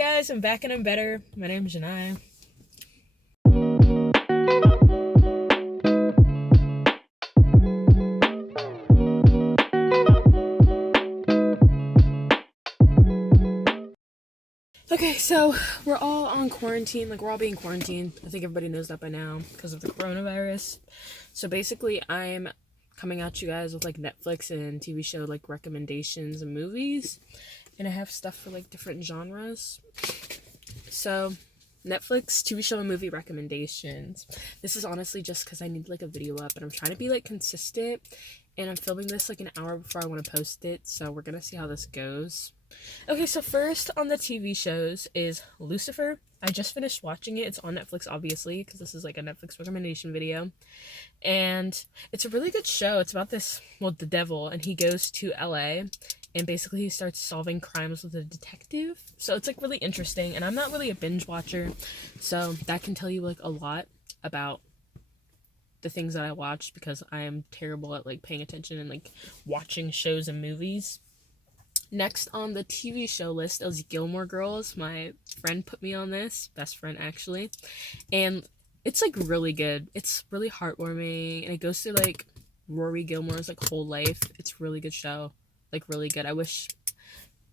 guys, I'm back and I'm better. My name is Zhani. Okay, so we're all on quarantine. We're all being quarantined. I think everybody knows that by now because of the coronavirus. So basically, I'm coming at you guys with Netflix and TV show recommendations and movies, and I have stuff for different genres. So Netflix TV show and movie recommendations. This is honestly just because I need a video up, and I'm trying to be consistent, and I'm filming this an hour before I want to post it, so we're gonna see how this goes. Okay, so first on the TV shows is Lucifer. I just finished watching it. It's on Netflix, obviously, because this is a Netflix recommendation video. And it's a really good show. It's about the devil, and he goes to LA, and basically he starts solving crimes with a detective. So it's really interesting, and I'm not really a binge watcher, so that can tell you a lot about the things that I watch, because I am terrible at paying attention and watching shows and movies. Next on the TV show list is Gilmore Girls. My friend put me on this, best friend actually, and it's really good. It's really heartwarming, and it goes through Rory Gilmore's whole life. It's a really good show, really good. I wish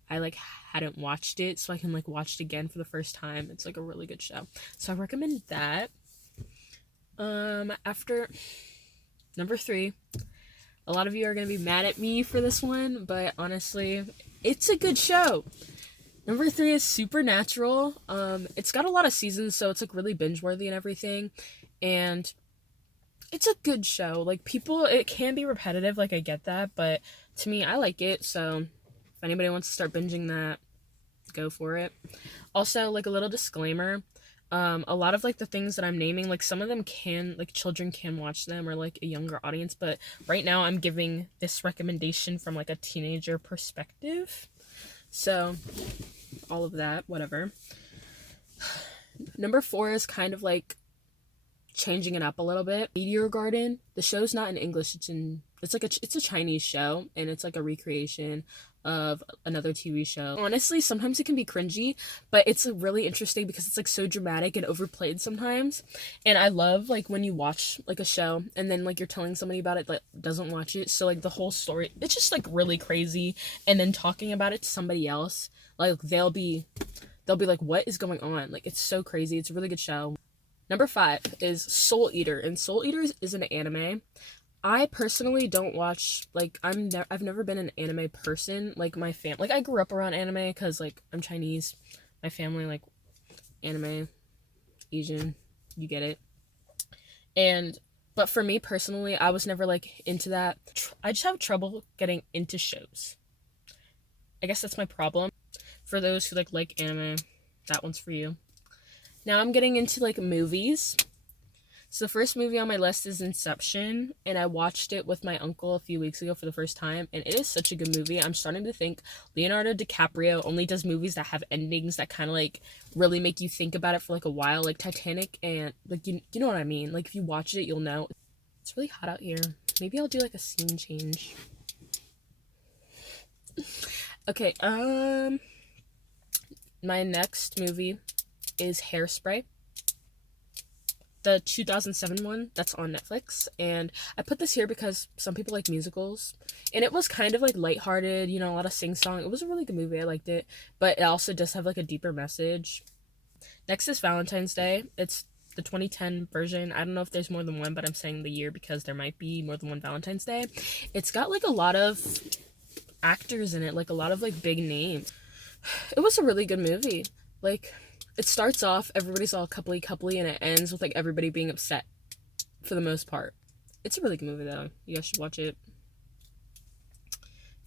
I hadn't watched it so I can watch it again for the first time. It's a really good show, so I recommend that. After number 3, a lot of you are gonna be mad at me for this one, but honestly, it's a good show. Number 3 is Supernatural. It's got a lot of seasons, so it's really binge worthy and everything, and it's a good show. It can be repetitive, I get that, but to me, I like it. So if anybody wants to start binging that, go for it. Also, a little disclaimer. A lot of the things that I'm naming, some of them can children can watch them, or a younger audience, but right now I'm giving this recommendation from a teenager perspective, so all of that, whatever. Number 4 is kind of changing it up a little bit. Meteor Garden. The show's not in English, it's a Chinese show, and it's a recreation of another TV show. Honestly, sometimes it can be cringy, but it's really interesting because it's so dramatic and overplayed sometimes. And I love when you watch a show and then you're telling somebody about it that doesn't watch it, so the whole story, it's just really crazy, and then talking about it to somebody else, they'll be what is going on? It's so crazy. It's a really good show. Number 5 is Soul Eater, and Soul Eater is an anime. I personally don't watch, I've never been an anime person. My family, I grew up around anime because, I'm Chinese. My family, anime, Asian, you get it. But for me personally, I was never, into that. I just have trouble getting into shows. I guess that's my problem. For those who, like anime, that one's for you. Now I'm getting into, movies. So the first movie on my list is Inception, and I watched it with my uncle a few weeks ago for the first time, and it is such a good movie. I'm starting to think Leonardo DiCaprio only does movies that have endings that kind of really make you think about it for a while, like Titanic, and you know what I mean. If you watch it, you'll know. It's really hot out here. Maybe I'll do a scene change. Okay, my next movie is Hairspray, the 2007 one that's on Netflix, and I put this here because some people like musicals, and it was kind of lighthearted, a lot of sing-song. It was a really good movie. I liked it, but it also does have a deeper message. Next is Valentine's Day. It's the 2010 version. I don't know if there's more than one, but I'm saying the year because there might be more than one Valentine's Day. It's got a lot of actors in it, a lot of big names. It was a really good movie. It starts off, everybody's all coupley, and it ends with everybody being upset for the most part. It's a really good movie though. You guys should watch it.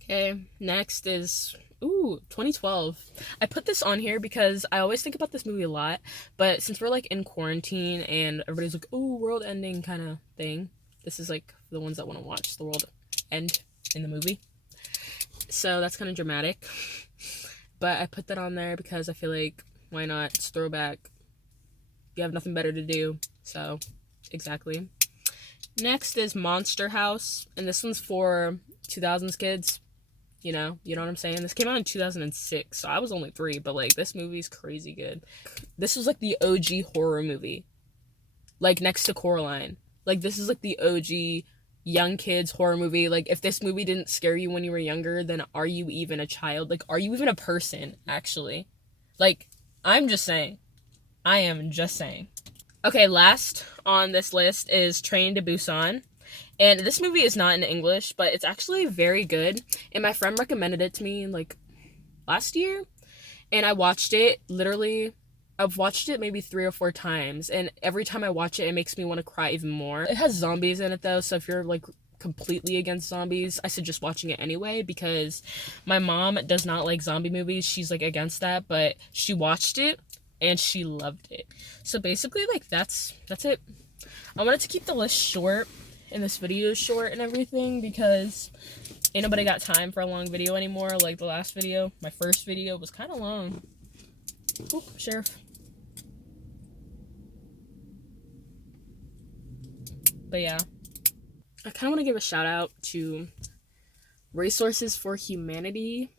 Okay, next is 2012. I put this on here because I always think about this movie a lot, but since we're in quarantine and everybody's world ending kind of thing, this is the ones that want to watch the world end in the movie. So that's kind of dramatic, but I put that on there because I feel why not? It's throwback. You have nothing better to do, so exactly. Next is Monster House, and this one's for 2000s kids. You know what I'm saying? This came out in 2006, so I was only 3, but like this movie's crazy good. This was like the OG horror movie, like next to Coraline. Like this is like the OG young kids horror movie. Like if this movie didn't scare you when you were younger, then are you even a child? Like are you even a person actually? Like I'm just saying. I am just saying. Okay, last on this list is Train to Busan. And this movie is not in English, but it's actually very good. And my friend recommended it to me like last year. And I watched it literally. I've watched it maybe 3 or 4 times. And every time I watch it, it makes me want to cry even more. It has zombies in it though. So if you're like completely against zombies, I suggest watching it anyway, because my mom does not like zombie movies. She's like against that. But she watched it and she loved it. So basically, like that's it. I wanted to keep the list short and this video short and everything, because ain't nobody got time for a long video anymore. Like the last video, my first video, was kind of long. Oop, sheriff. But yeah, I kind of want to give a shout out to Resources for Humanity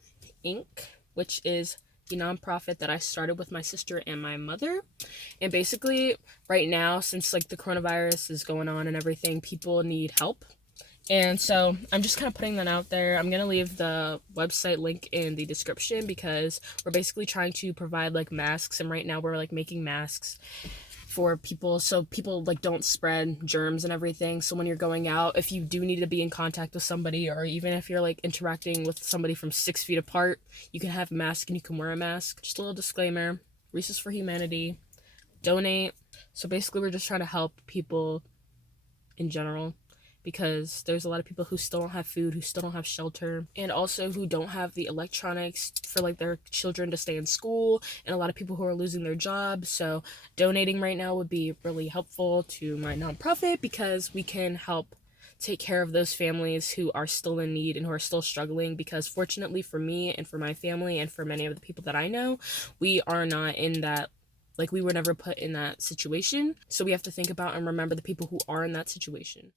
Inc., which is the nonprofit that I started with my sister and my mother. And basically right now, since like the coronavirus is going on and everything, people need help. And so I'm just kind of putting that out there. I'm going to leave the website link in the description, because we're basically trying to provide like masks, and right now we're like making masks for people so people like don't spread germs and everything. So when you're going out, if you do need to be in contact with somebody, or even if you're like interacting with somebody from 6 feet apart, you can have a mask and you can wear a mask. Just a little disclaimer: Resources for Humanity, donate. So basically we're just trying to help people in general, because there's a lot of people who still don't have food, who still don't have shelter, and also who don't have the electronics for like their children to stay in school, and a lot of people who are losing their jobs. So donating right now would be really helpful to my nonprofit, because we can help take care of those families who are still in need and who are still struggling. Because fortunately for me and for my family and for many of the people that I know, we are not in that, like we were never put in that situation. So we have to think about and remember the people who are in that situation.